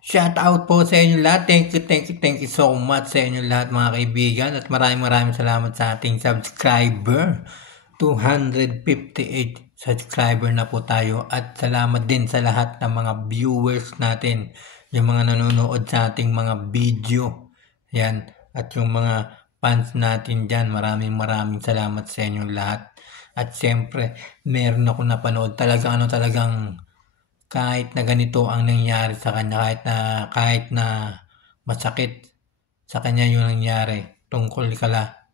Shout out po sa inyo lahat. Thank you so much sa inyo lahat mga kaibigan at maraming salamat sa ating subscriber. 258 subscriber na po tayo at salamat din sa lahat ng mga viewers natin, yung mga nanonood sa ating mga video. Yan, at yung mga fans natin dyan, maraming salamat sa inyo lahat. At siyempre, meron ako napanood talagang kahit na ganito ang nangyari sa kanya, kahit na masakit sa kanya yung nangyari tungkol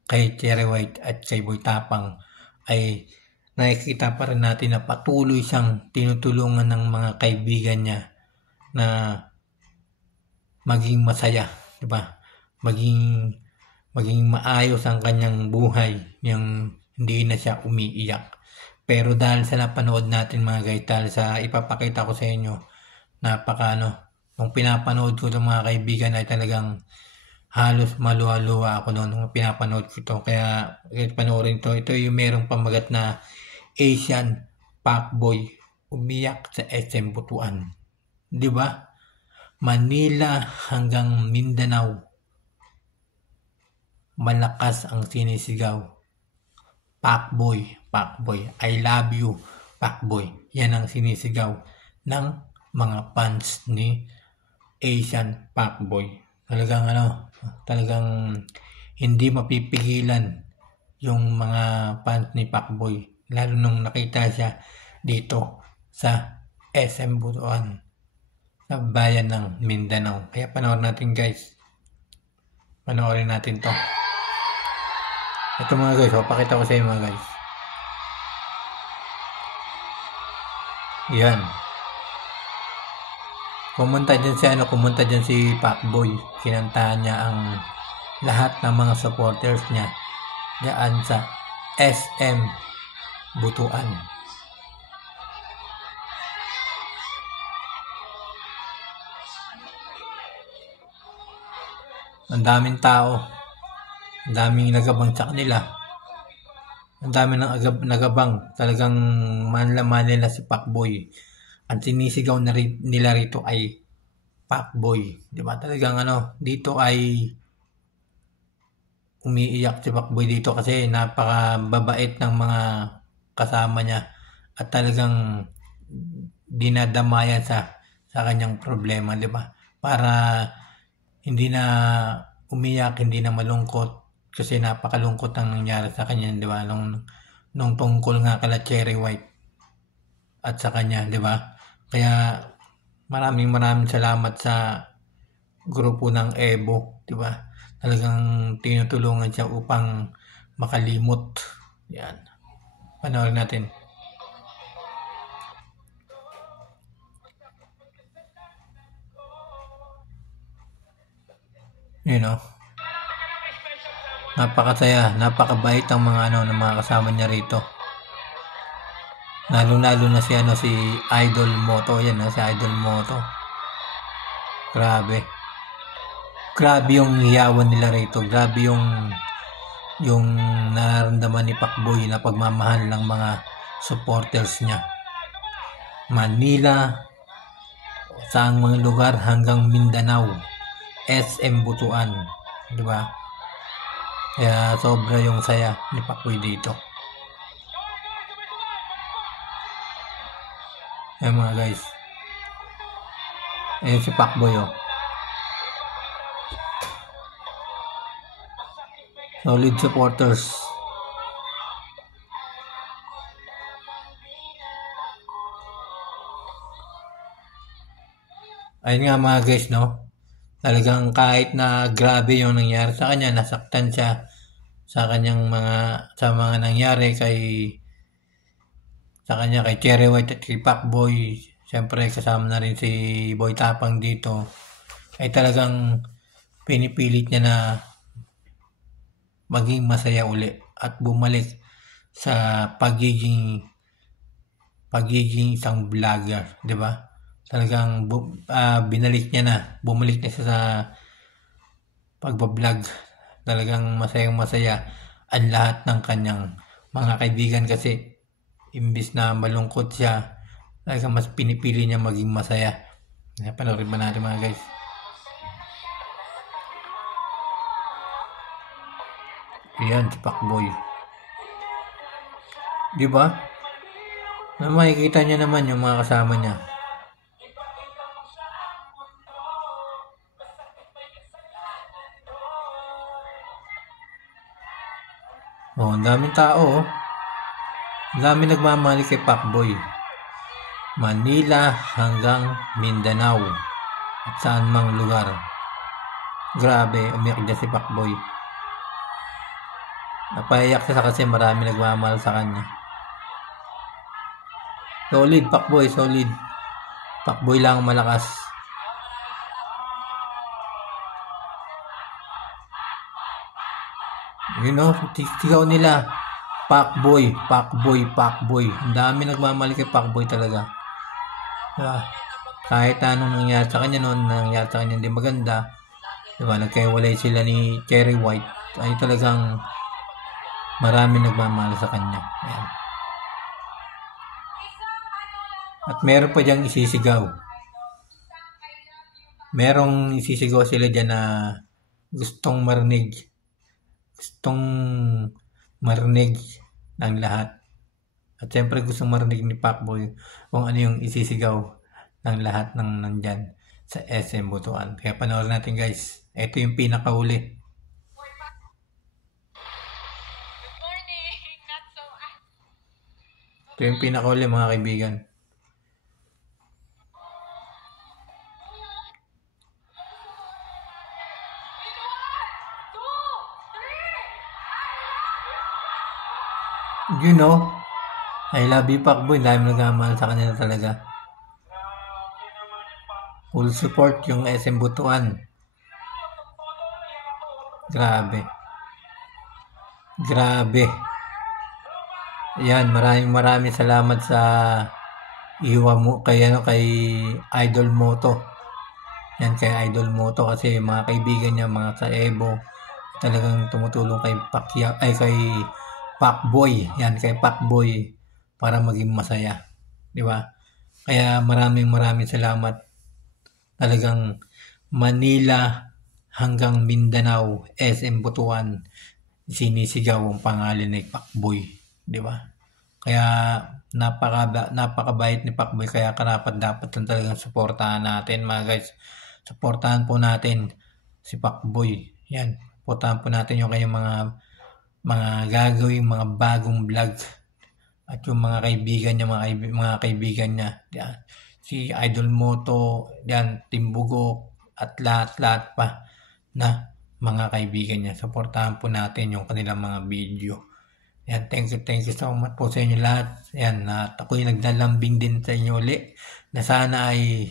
kay Cherry White at kay Boy Tapang, ay nakikita pa rin natin na patuloy siyang tinutulungan ng mga kaibigan niya na maging masaya, di ba? Maging maayos ang kanyang buhay, yung hindi na siya umiiyak. Pero dahil sa napanood natin mga guys, dahil sa ipapakita ko sa inyo, nung pinapanood ko itong mga kaibigan ay talagang halos maluwa-luwa ako noon nung pinapanood ko ito. Kaya panoorin ito. Ito yung merong pamagat na Asian Fuckboy umiyak sa SM Butuan. Di ba? Manila hanggang Mindanao, malakas ang sinisigaw. Fuckboy, I love you, Fuckboy. Yan ang sinisigaw ng mga fans ni Asian Fuckboy. Talagang hindi mapipigilan yung mga fans ni Fuckboy, lalo nung nakita siya dito sa SM Butuan, sa bayan ng Mindanao. Kaya panoorin natin guys. Panoorin natin to. Ito mga guys, pakita ko sa inyo mga guys. Yan. Pumunta dyan si Fuckboy. Kinantahan niya ang lahat ng mga supporters niya diyan sa SM Butuan. Ang daming tao. Ang daming nagabang sa kanila. Ang daming nagabang. Talagang manlaman nila si Fuckboy. Ang sinisigaw nila rito ay Fuckboy. Diba? Talagang dito ay umiiyak si Fuckboy dito kasi napakababait ng mga kasama niya. At talagang dinadamayan sa kanyang problema. Diba? Para hindi na umiyak, hindi na malungkot. Kasi napakalungkot ang nangyari sa kanya, di ba? Nung tungkol nga kala Cherry White at sa kanya, di ba? Kaya maraming salamat sa grupo ng Evo, di ba? Talagang tinutulungan siya upang makalimot. Yan. Panoorin natin. Napakasaya, napakabait ang mga ng mga kasama niya rito. Lalo na si Idol Moto, yan si Idol Moto. Grabe yung hiyawan nila rito. Grabe yung nararamdaman ni Fuckboy na pagmamahal ng mga supporters niya. Manila, saang mga lugar hanggang Mindanao, SM Butuan, di ba? Kaya sobra yung saya ni Fuckboy dito. Ayan mga guys. Ayan si Fuckboy Solid supporters. Ayun nga mga guys, talagang kahit na grabe yung nangyari sa kanya, nasaktan siya sa mga nangyari sa kanya kay Cherry White at kay Fuckboy. Siyempre kasama na rin si Boy Tapang dito. Ay talagang pinipilit niya na maging masaya uli at bumalik sa pagiging isang vlogger, di ba? Talagang bumalik na siya sa pagbablog. Talagang masaya ang lahat ng kanyang mga kaibigan kasi imbis na malungkot siya, talagang mas pinipili niya maging masaya Panoorin ba natin mga guys? Ayan, si Pacboy. Di ba? Na makikita niya naman yung mga kasama niya. Oh, ang daming tao. Ang daming nagmamahal kay Pacboy. Manila hanggang Mindanao at saan mang lugar. Grabe, umiyak dyan si Pacboy. Napaiyak siya kasi marami nagmamahal sa kanya. Solid, Pacboy, solid. Pacboy lang malakas. You know, sigaw nila. Pacboy, Pacboy, Pacboy. Ang dami nagmamahal kay Pacboy talaga. Diba? Kahit anong nangyari sa kanya noon, nangyari sa kanya hindi maganda. Diba? Nagkaiwalay sila ni Cherry White. Ay talagang marami nagmamahal sa kanya. Ayan. At meron pa diyang isisigaw. Merong isisigaw sila dyan na gustong marinig ng lahat. At syempre gustong marinig ni Pacboy kung ano yung isisigaw ng lahat ng nandyan sa SM Butuan. Kaya panoorin natin guys. Ito yung pinakahuli. Ito yung pinakahuli mga kaibigan. You know, I love you Pacboy. Dahil nagmamahal sa kanila talaga. Full support yung SM Butuan. Grabe. Yan, maraming salamat sa iwa mo kay Idol Moto. Yan kay Idol Moto kasi mga kaibigan niya, mga sa Evo, talagang tumutulong kay kay Pacboy. Yan kay Pacboy para maging masaya. Di ba? Kaya maraming salamat. Talagang Manila hanggang Mindanao, SM Butuan, sinisigaw ang pangalan ni Pacboy. Di ba? Kaya napakabait ni Pacboy, kaya dapat lang talagang suportahan natin mga guys. Suportahan po natin si Pacboy. Yan, suportahan po natin yung kanyang mga gagawing mga bagong vlog at yung mga kaibigan niya, mga kaibigan niya. Yan. Si Idol Moto, yan, Timbugo, at lahat pa na mga kaibigan niya. Suportahan po natin yung kanilang mga video. Yan, thank you so much po sa inyo lahat. Yan, ako'y naglalambing din sa inyo ulit na sana ay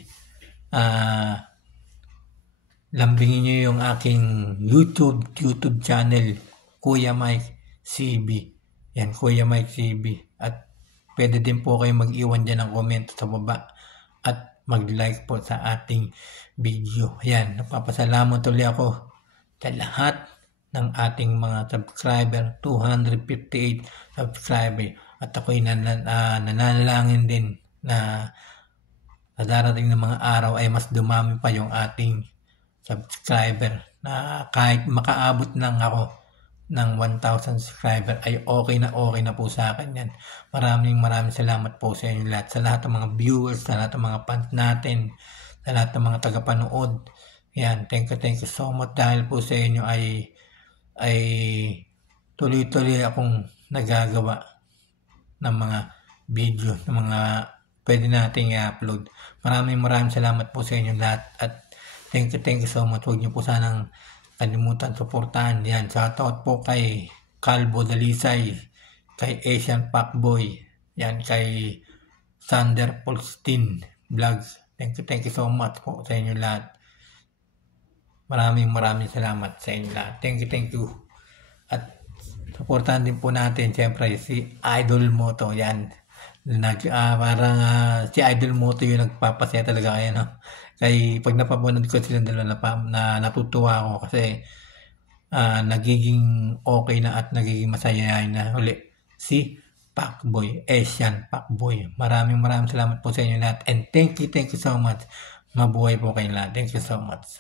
lambingin nyo yung aking YouTube channel, Kuya Mike CB. Yan, Kuya Mike CB. At pwede din po kayo mag-iwan dyan ng comment sa baba at mag-like po sa ating video. Yan, napapasalamat ulit ako sa lahat ng ating mga subscriber, 258 subscriber. At ako'y nananalangin din na sa darating ng mga araw ay mas dumami pa yung ating subscriber, na kahit makaabot lang ako ng 1,000 subscriber ay okay na po sa akin yan. Maraming salamat po sa inyo lahat, sa lahat ng mga viewers, sa lahat ng mga fans natin, sa lahat ng mga tagapanood. Yan, thank you so much dahil po sa inyo ay tuloy-tuloy akong nagagawa ng mga video, ng mga pwede nating i-upload. Maraming salamat po sa inyo lahat at thank you so much. Huwag niyo po sanang kalimutan suportahan. Yan, shoutout po kay Calvo Dalisay, kay Asian Pacboy, yan, kay Sander Polstein Vlogs. Thank you so much po sa inyo lahat. Maraming salamat sa inyo lahat. Thank you. At suportahan din po natin siyempre si Idol Moto. Yan, parang si Idol Moto yung nagpapasaya talaga kayo, no? Kaya pag napapanood ko silang dalawa na natutuwa ako kasi nagiging okay na at nagiging masaya na uli si Pacboy, Asian Pacboy. Maraming salamat po sa inyo lahat and thank you so much. Mabuhay po kayong lahat. Thank you so much.